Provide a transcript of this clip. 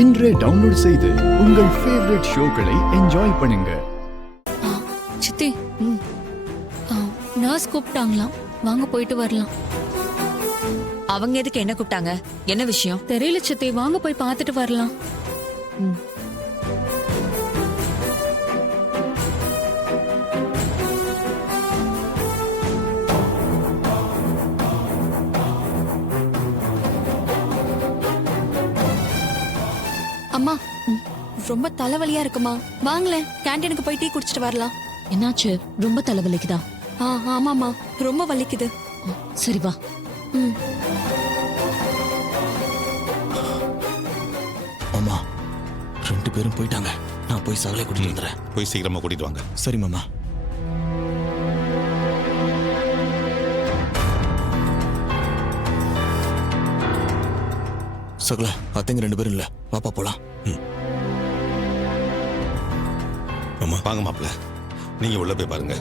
இன்றே டவுன்லோட் செய்து உங்கள் ஃபேவரட் ஷோக்களை என்ஜாய் பண்ணுங்க. சித்தி, நர்ஸ் கூப்பிட்டாங்களாம், வாங்க போயிட்டு வரலாம். அவங்க எதுக்கு என்ன கூப்பிட்டாங்க? என்ன விஷயம்? தெரியல சித்தி, வாங்க போய் பார்த்துட்டு வரலாம். அம்மா, ரொம்ப தலைவலியா இருக்குமா, வாங்களேன் கேண்டீனுக்கு போய் டீ குடிச்சிட்டு வரலாம். என்னாச்சு? ரொம்ப தலைவலிக்குதா? ஆமாமா, ரொம்ப வலிக்குது. சரி வா. மாமா, 2 பேரும் போயிட்டாங்க. நான் போய் சகலை கூட்டிட்டு வந்துடுறேன். போய் சீக்கிரமா கூட்டிட்டு வாங்க. சரி மாமா. சகல, அத்தைங்க 2 பேரும் இல்ல, பாப்பா போலாம். வாங்க மாப்பிள்ள, நீங்க உள்ள போய் பாருங்க.